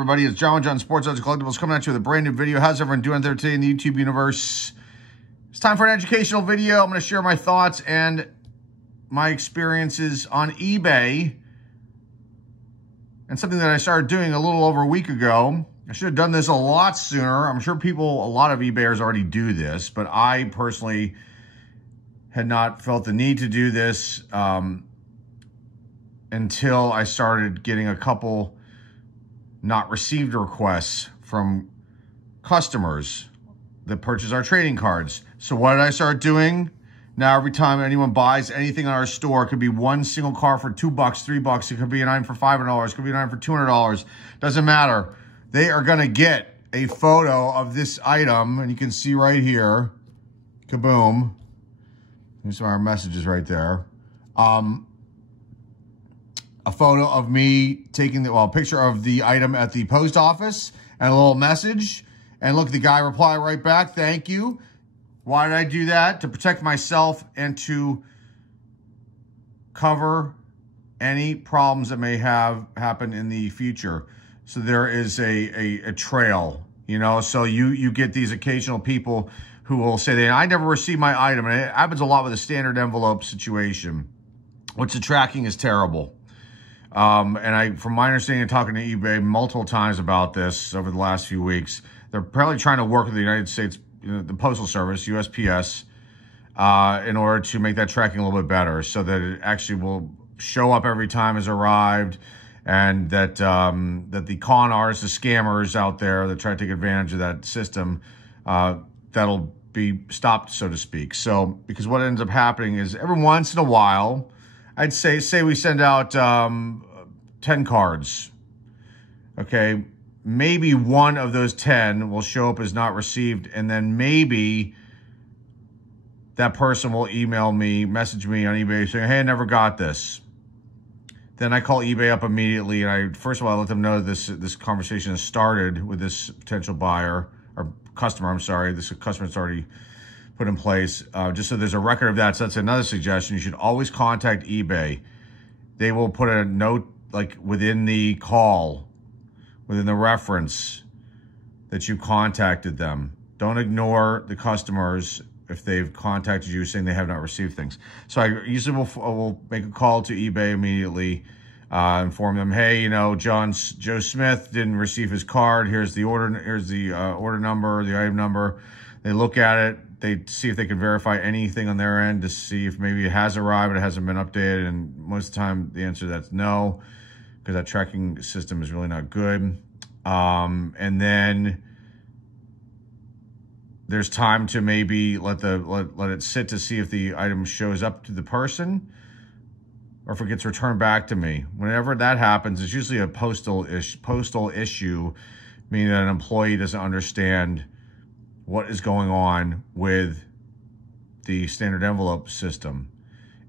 everybody? It's John Sports Odds and Collectibles coming at you with a brand new video. How's everyone doing there today in the YouTube universe? It's time for an educational video. I'm going to share my thoughts and my experiences on eBay and something that I started doing a little over a week ago. I should have done this a lot sooner. I'm sure a lot of eBayers already do this, but I personally had not felt the need to do this until I started getting a couple not received requests from customers that purchase our trading cards. So what did I start doing? Now every time anyone buys anything on our store, it could be one single card for $2, $3. It could be an item for $500. It could be an item for $200. Doesn't matter. They are going to get a photo of this item, and you can see right here, kaboom. Here's our messages right there. A photo of me taking the, picture of the item at the post office and a little message. And look, the guy replied right back, thank you. Why did I do that? To protect myself and to cover any problems that may have happened in the future. So there is a trail, you know, so you get these occasional people who will say that I never received my item. And it happens a lot with a standard envelope situation, which the tracking is terrible. And from my understanding of talking to eBay multiple times about this over the last few weeks, they're probably trying to work with the United States, the Postal Service, USPS, in order to make that tracking a little bit better so that it actually will show up every time it's arrived, and that that the con artists, the scammers out there that try to take advantage of that system, that'll be stopped, so to speak. So, because what ends up happening is every once in a while, I'd say we send out 10 cards, okay? Maybe one of those 10 will show up as not received, and then maybe that person will message me on eBay saying, hey, I never got this. Then I call eBay up immediately, and first of all, I let them know this conversation has started with this potential buyer, or customer, I'm sorry. This customer's already put in place, just so there's a record of that. So that's another suggestion. You should always contact eBay. They will put a note like within the call, within the reference, that you contacted them. Don't ignore the customers if they've contacted you saying they have not received things. So I usually will make a call to eBay immediately, inform them, hey, you know, Joe Smith didn't receive his card. Here's the order number, the item number. They look at it. They see if they can verify anything on their end to see if maybe it has arrived, it hasn't been updated. And most of the time, the answer to that's no, because that tracking system is really not good. And then there's time to maybe let it sit to see if the item shows up to the person or if it gets returned back to me. Whenever that happens, it's usually a postal issue, meaning that an employee doesn't understand what is going on with the standard envelope system.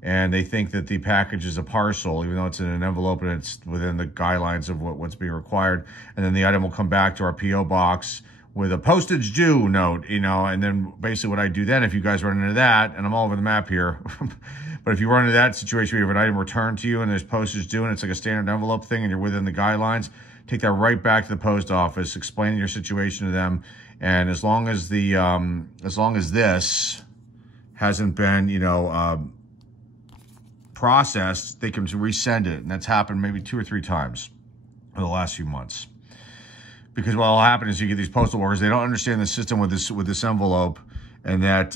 And they think that the package is a parcel, even though it's in an envelope and it's within the guidelines of what's being required. And then the item will come back to our P.O. box with a postage due note, you know, and then basically what I do then, if you guys run into that, and I'm all over the map here, but if you run into that situation where you have an item returned to you and there's postage due and it's like a standard envelope thing and you're within the guidelines, take that right back to the post office, explain your situation to them. And as long as this hasn't been, you know, processed, they can resend it. And that's happened maybe 2 or 3 times in the last few months. Because what will happen is you get these postal workers, they don't understand the system with this envelope, and that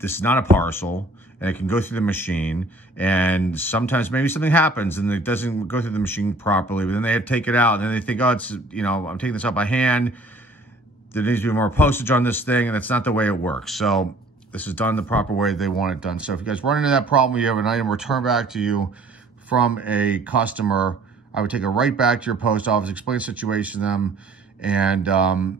this is not a parcel, and it can go through the machine. And sometimes maybe something happens and it doesn't go through the machine properly, but then they have to take it out, and then they think, oh, it's, you know, I'm taking this out by hand. There needs to be more postage on this thing, and that's not the way it works. So this is done the proper way they want it done. So if you guys run into that problem, you have an item returned back to you from a customer, I would take it right back to your post office, explain the situation to them, and they'll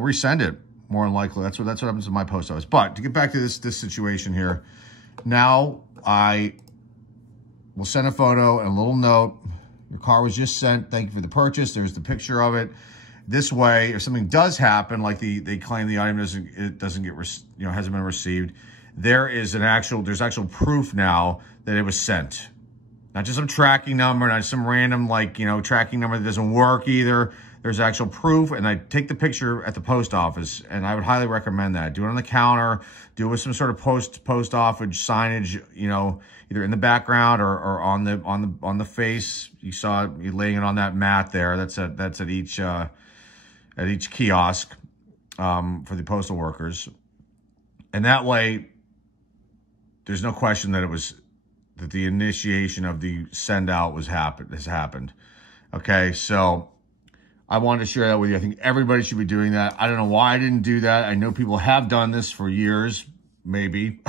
resend it more than likely. That's what happens to my post office. But to get back to this situation here, now I will send a photo and a little note. Your car was just sent. Thank you for the purchase. There's the picture of it. This way, if something does happen, like they claim the item hasn't been received, there's actual proof now that it was sent. Not just some tracking number, not some random, like, tracking number that doesn't work either. There's actual proof, and I take the picture at the post office, and I would highly recommend that. Do it on the counter, do it with some sort of post office signage, either in the background or on the face. You saw you laying it on that mat there. That's at each kiosk for the postal workers, and that way, there's no question that that the initiation of the send out has happened. Okay, so I wanted to share that with you. I think everybody should be doing that. I don't know why I didn't do that. I know people have done this for years, maybe.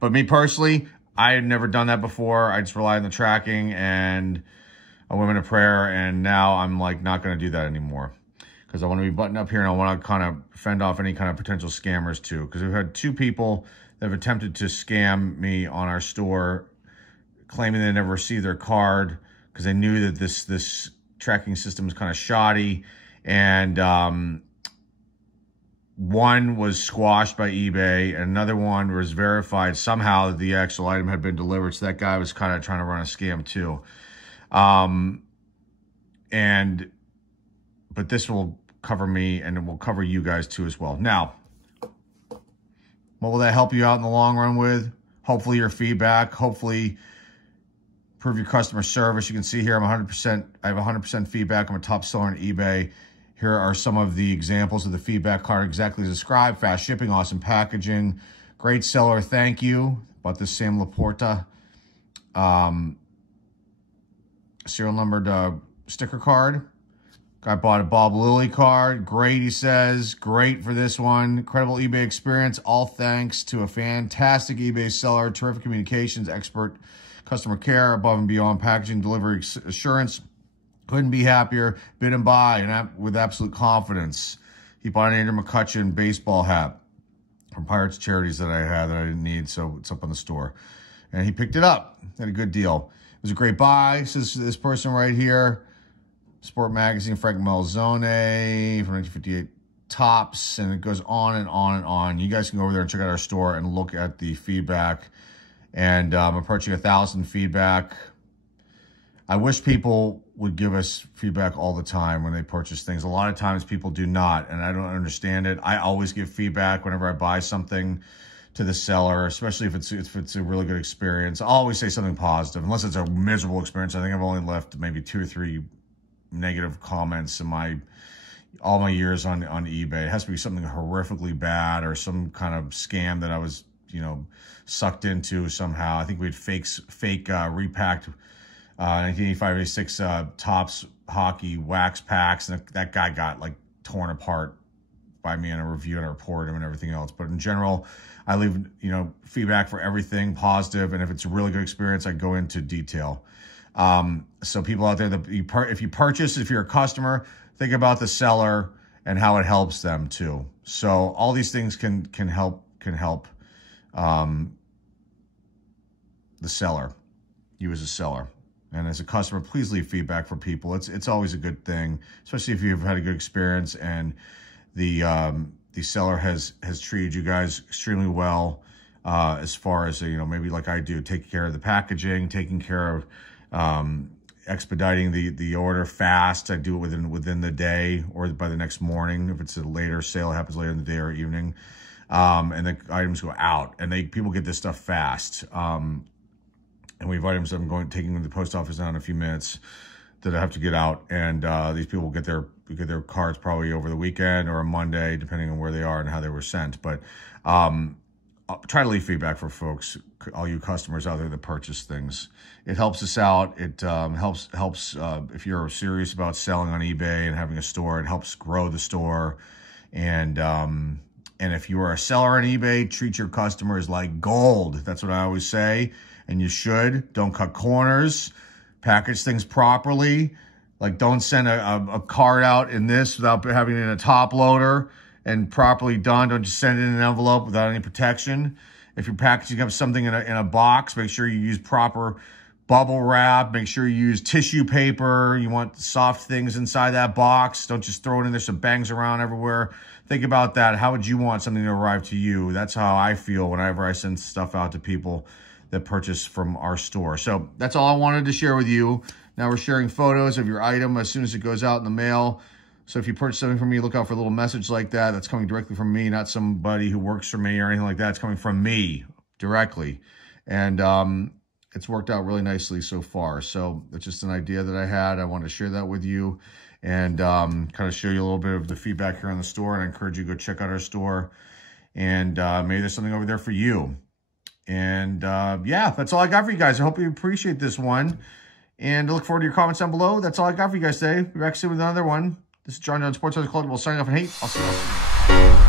But me personally, I had never done that before. I just relied on the tracking and a women of prayer. And now I'm like not going to do that anymore. Because I want to be buttoned up here and I want to kind of fend off any kind of potential scammers too. Because we've had 2 people that have attempted to scam me on our store, claiming they never received their card because they knew that this tracking system is kind of shoddy, and one was squashed by eBay, and another one was verified somehow that the actual item had been delivered. So that guy was kind of trying to run a scam too. But this will cover me, and it will cover you guys too as well. Now, what will that help you out in the long run with? Hopefully your feedback, hopefully improve your customer service. You can see here I have 100% feedback. I'm a top seller on eBay. Here are some of the examples of the feedback card exactly as described. Fast shipping, awesome packaging, great seller, thank you. Bought this Sam Laporta serial numbered sticker card. Guy bought a Bob Lilly card. Great, he says. Great for this one. Incredible eBay experience. All thanks to a fantastic eBay seller. Terrific communications, expert customer care, above and beyond packaging, delivery assurance. Couldn't be happier. Bid and buy and with absolute confidence. He bought an Andrew McCutcheon baseball hat from Pirates Charities that I had that I didn't need, so it's up on the store. And he picked it up. Had a good deal. It was a great buy, says this person right here. Sport Magazine, Frank Malzone from 1958 Tops, and it goes on and on and on. You guys can go over there and check out our store and look at the feedback. And I'm approaching 1,000 feedback. I wish people would give us feedback all the time when they purchase things. A lot of times people do not, and I don't understand it. I always give feedback whenever I buy something to the seller, especially if it's a really good experience. I'll always say something positive, unless it's a miserable experience. I think I've only left maybe 2 or 3 negative comments in all my years on eBay. It has to be something horrifically bad or some kind of scam that I was sucked into somehow. I think we had fake repacked 1985-86 Topps hockey wax packs, and that guy got like torn apart by me in a review and I reported him and everything else. But in general, I leave feedback for everything positive, and if it's a really good experience, I go into detail. So people out there that if you purchase, if you're a customer, think about the seller and how it helps them too. So all these things can help the seller, you as a seller. And as a customer, please leave feedback for people. It's always a good thing, especially if you've had a good experience and the seller has treated you guys extremely well, as far as maybe like I do, taking care of the packaging, taking care of expediting the order fast. I do it within the day or by the next morning. If it's a later sale, it happens later in the day or evening. And the items go out, and people get this stuff fast. And we have items that I'm taking to the post office now in a few minutes that I have to get out. And these people get their cards probably over the weekend or a Monday, depending on where they are and how they were sent. But I'll try to leave feedback for folks, all you customers out there that purchase things. It helps us out. It helps if you're serious about selling on eBay and having a store. It helps grow the store. And if you are a seller on eBay, treat your customers like gold. That's what I always say. And you should. Don't cut corners. Package things properly. Like, don't send a card out in this without having it in a top loader and properly done. Don't just send it in an envelope without any protection. If you're packaging up something in a box, make sure you use proper bubble wrap. Make sure you use tissue paper. You want soft things inside that box. Don't just throw it in there so it bangs around everywhere. Think about that. How would you want something to arrive to you? That's how I feel whenever I send stuff out to people that purchase from our store. So that's all I wanted to share with you. Now we're sharing photos of your item as soon as it goes out in the mail. So if you purchase something from me, look out for a little message like that. That's coming directly from me, not somebody who works for me or anything like that. It's coming from me directly. And it's worked out really nicely so far. So it's just an idea that I had. I wanted to share that with you and kind of show you a little bit of the feedback here on the store. And I encourage you to go check out our store. And maybe there's something over there for you. And yeah, that's all I got for you guys. I hope you appreciate this one. And I look forward to your comments down below. That's all I got for you guys today. Be back soon with another one. This is John Sports Collectibles signing off, and hey, I'll see you all soon.